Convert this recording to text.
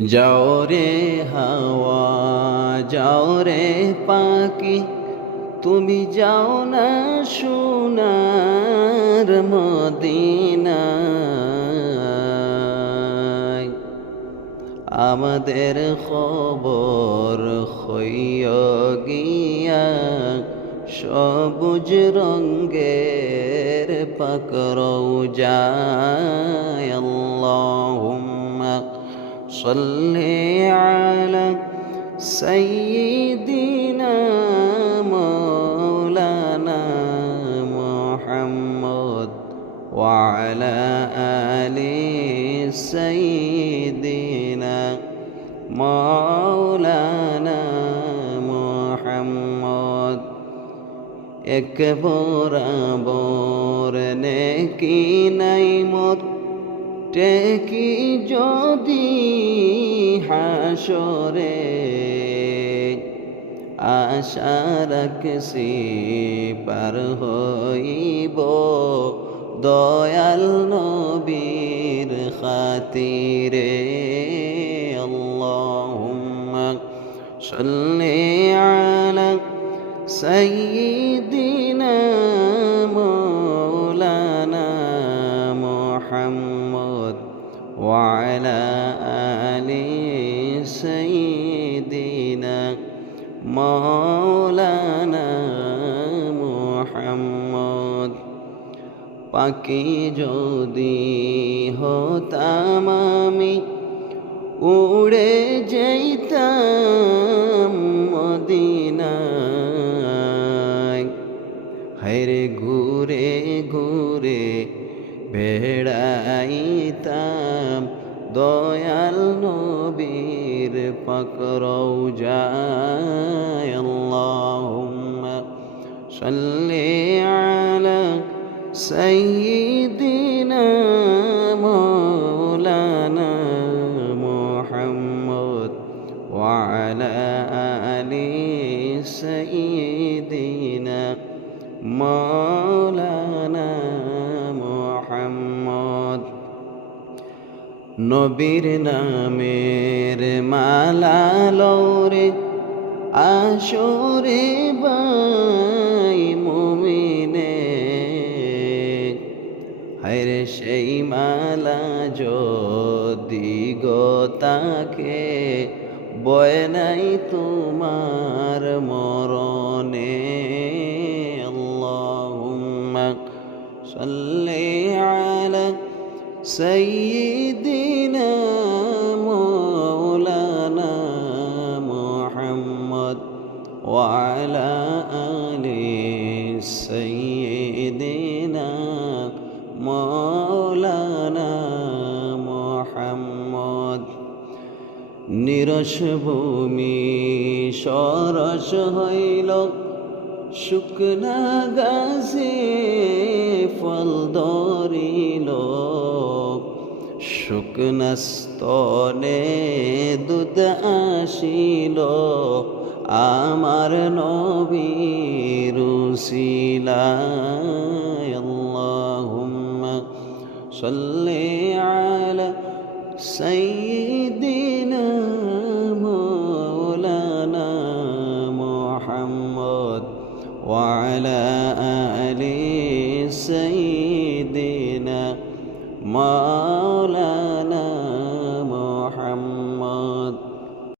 যাও রে হাওয়া যাও রে পাখি, তুমি যাও না সোনার মদিনায়। আমাদের খবর হইয়া গিয়া সবুজ রঙ্গের পাক রওজায়। আল্লাহুম্মা সাল্লি আলা সাইয়্যিদিনা মাওলানা মুহাম্মদ ওয়া আলা আলি সাইয়্যিদিনা মাওলানা মুহাম্মদ। এক বরাবর নেকি নাই মোর, টেকি যদি হাসরে, আশা রাখছি পার হইব দয়াল নবীর খাতিরে। আল্লাহুম্মা সাল্লি আলা সাইয়্যিদিনা মাওলানা মুহাম্মদ ওয়া আলা আলি সাইয়্যিদিনা মাওলানা মুহাম্মদ। পাখি যদি হতাম আমি, উড়ে যাইতাম মদিনায়। হায়রে ঘুরে ঘুরে বেড়াইতাম দয়াল নবীর পাক রওজায়। আল্লাহুম্মা সাল্লি আলা সাইয়্যিদিনা মাওলানা মুহাম্মদ ওয়া আলা আলি সাইয়্যিদিনা মাওলানা মুহাম্মদ। নবীর নামের মালা লওরে আসরে বাই মুমিনে। হায়রে সেই মালা যদি গো তাকে বয় নাই তোমার মরণে। আল্লাহুম্মা সাল্লি আলা সাইয়্যিদিনা মাওলানা মুহাম্মদ ওয়া আলা আলি সাইয়্যিদিনা মাওলানা মুহাম্মদ। নিরস ভূমি সরস হইল, শুকনা গাছে ফল ধরিল, শুকনা স্তনে দুধ আসিল, আমার নবীর উসিলায়। আল্লাহুম্মা সাল্লি আলা সাইয়্যিদিনা মাওলানা মুহাম্মদ ওয়া আলা আলি সাইয়্যিদিনা মাওলানা মুহাম্মদ।